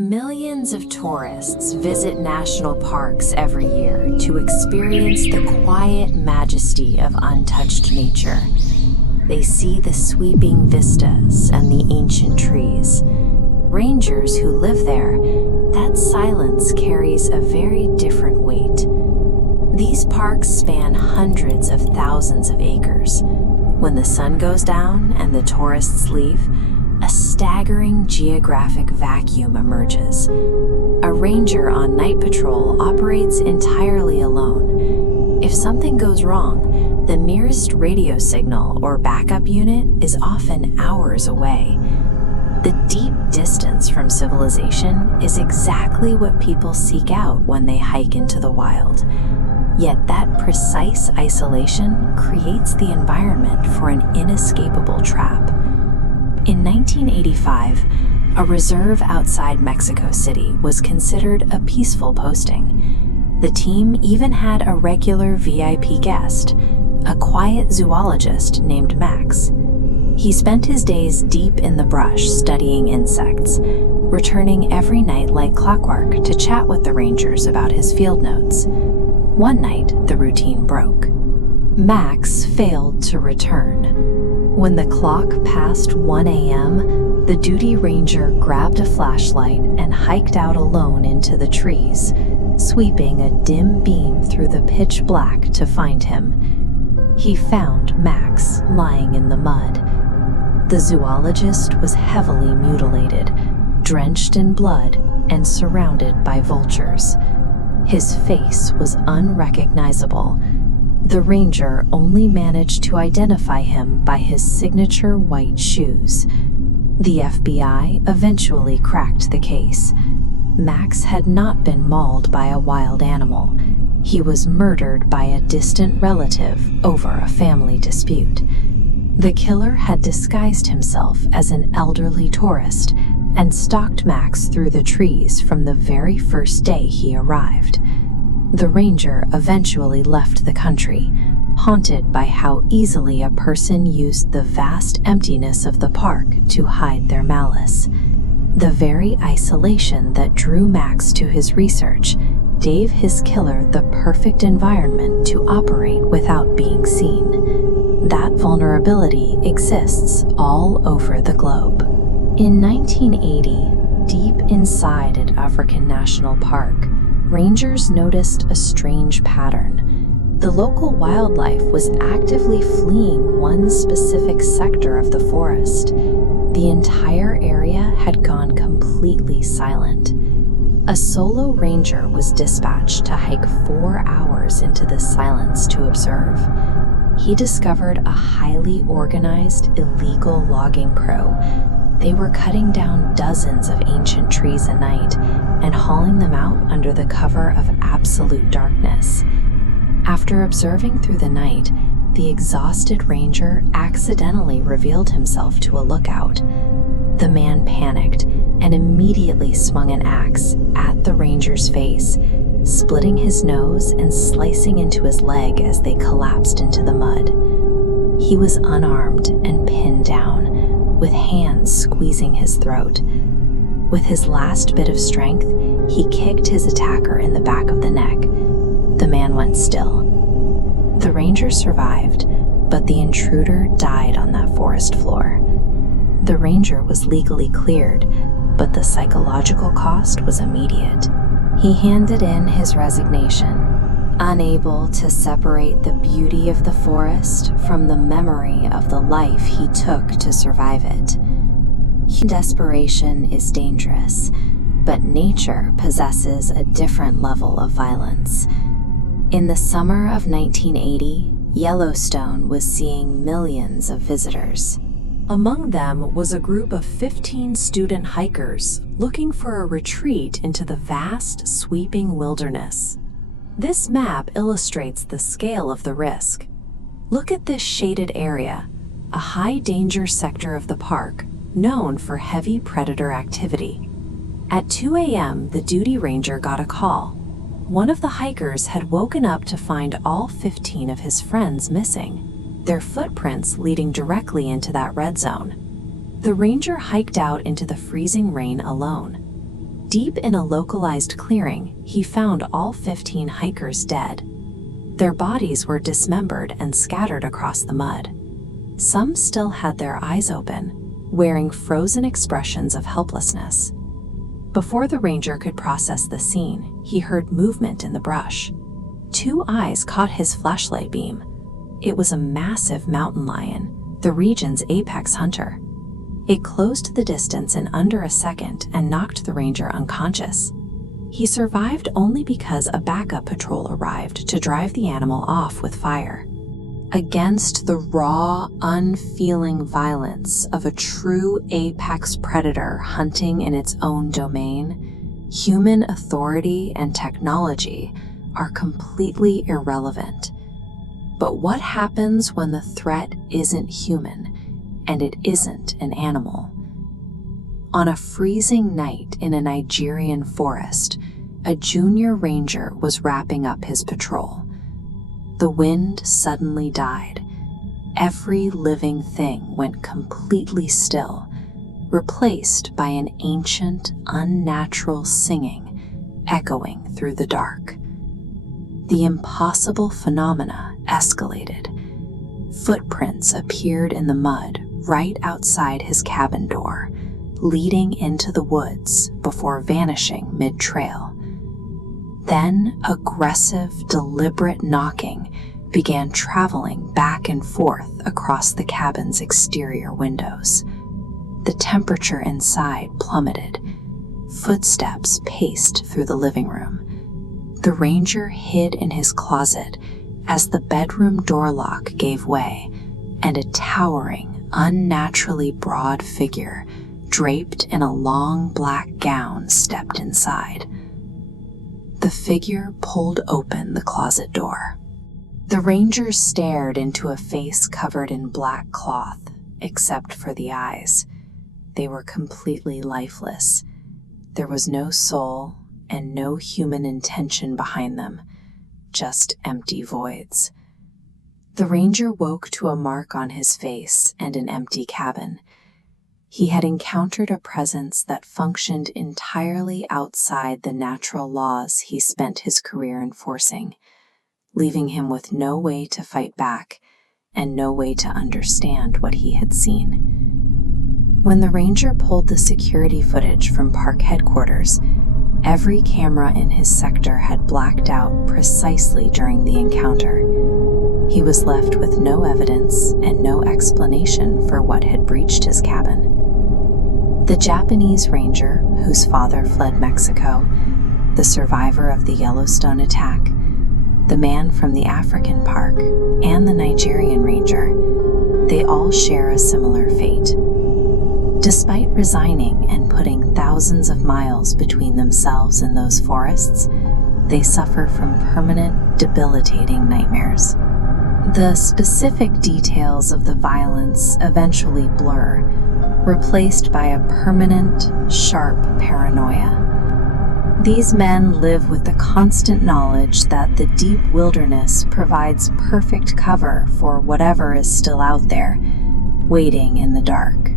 Millions of tourists visit national parks every year to experience the quiet majesty of untouched nature. They see the sweeping vistas and the ancient trees. Rangers who live there, that silence carries a very different weight. These parks span hundreds of thousands of acres. When the sun goes down and the tourists leave, a staggering geographic vacuum emerges. A ranger on night patrol operates entirely alone. If something goes wrong, the nearest radio signal or backup unit is often hours away. The deep distance from civilization is exactly what people seek out when they hike into the wild. Yet that precise isolation creates the environment for an inescapable trap. In 1985, a reserve outside Mexico City was considered a peaceful posting. The team even had a regular VIP guest, a quiet zoologist named Max. He spent his days deep in the brush studying insects, returning every night like clockwork to chat with the rangers about his field notes. One night, the routine broke. Max failed to return. When the clock passed 1 a.m., the duty ranger grabbed a flashlight and hiked out alone into the trees, sweeping a dim beam through the pitch black to find him. He found Max lying in the mud. The zoologist was heavily mutilated, drenched in blood, and surrounded by vultures. His face was unrecognizable. The ranger only managed to identify him by his signature white shoes. The FBI eventually cracked the case. Max had not been mauled by a wild animal. He was murdered by a distant relative over a family dispute. The killer had disguised himself as an elderly tourist and stalked Max through the trees from the very first day he arrived. The ranger eventually left the country, haunted by how easily a person used the vast emptiness of the park to hide their malice. The very isolation that drew Max to his research gave his killer the perfect environment to operate without being seen. That vulnerability exists all over the globe. In 1980, deep inside an African national park, rangers noticed a strange pattern. The local wildlife was actively fleeing one specific sector of the forest. The entire area had gone completely silent. A solo ranger was dispatched to hike 4 hours into the silence to observe. He discovered a highly organized, illegal logging crew. They were cutting down dozens of ancient trees a night and hauling them out under the cover of absolute darkness. After observing through the night, the exhausted ranger accidentally revealed himself to a lookout. The man panicked and immediately swung an axe at the ranger's face, splitting his nose and slicing into his leg as they collapsed into the mud. He was unarmed and pinned down, with hands squeezing his throat. With his last bit of strength, he kicked his attacker in the back of the neck. The man went still. The ranger survived, but the intruder died on that forest floor. The ranger was legally cleared, but the psychological cost was immediate. He handed in his resignation, unable to separate the beauty of the forest from the memory of the life he took to survive it. Desperation is dangerous, but nature possesses a different level of violence. In the summer of 1980, Yellowstone was seeing millions of visitors. Among them was a group of 15 student hikers looking for a retreat into the vast, sweeping wilderness. This map illustrates the scale of the risk. Look at this shaded area, a high-danger sector of the park, known for heavy predator activity. At 2 a.m., the duty ranger got a call. One of the hikers had woken up to find all 15 of his friends missing, their footprints leading directly into that red zone. The ranger hiked out into the freezing rain alone. Deep in a localized clearing, he found all 15 hikers dead. Their bodies were dismembered and scattered across the mud. Some still had their eyes open, wearing frozen expressions of helplessness. Before the ranger could process the scene, he heard movement in the brush. 2 eyes caught his flashlight beam. It was a massive mountain lion, the region's apex hunter. It closed the distance in under a second and knocked the ranger unconscious. He survived only because a backup patrol arrived to drive the animal off with fire. Against the raw, unfeeling violence of a true apex predator hunting in its own domain, human authority and technology are completely irrelevant. But what happens when the threat isn't human and it isn't an animal? On a freezing night in a Nigerian forest, a junior ranger was wrapping up his patrol. The wind suddenly died. Every living thing went completely still, replaced by an ancient, unnatural singing echoing through the dark. The impossible phenomena escalated. Footprints appeared in the mud right outside his cabin door, leading into the woods before vanishing mid-trail. Then aggressive, deliberate knocking began traveling back and forth across the cabin's exterior windows. The temperature inside plummeted. Footsteps paced through the living room. The ranger hid in his closet as the bedroom door lock gave way, and a towering, unnaturally broad figure draped in a long black gown stepped inside. The figure pulled open the closet door. The ranger stared into a face covered in black cloth, except for the eyes. They were completely lifeless. There was no soul and no human intention behind them, just empty voids. The ranger woke to a mark on his face and an empty cabin. He had encountered a presence that functioned entirely outside the natural laws he spent his career enforcing, leaving him with no way to fight back and no way to understand what he had seen. When the ranger pulled the security footage from park headquarters, every camera in his sector had blacked out precisely during the encounter. He was left with no evidence and no explanation for what had breached his cabin. The Japanese ranger, whose father fled Mexico, the survivor of the Yellowstone attack, the man from the African park, and the Nigerian ranger, they all share a similar fate. Despite resigning and putting thousands of miles between themselves and those forests, they suffer from permanent, debilitating nightmares. The specific details of the violence eventually blur, replaced by a permanent, sharp paranoia. These men live with the constant knowledge that the deep wilderness provides perfect cover for whatever is still out there, waiting in the dark.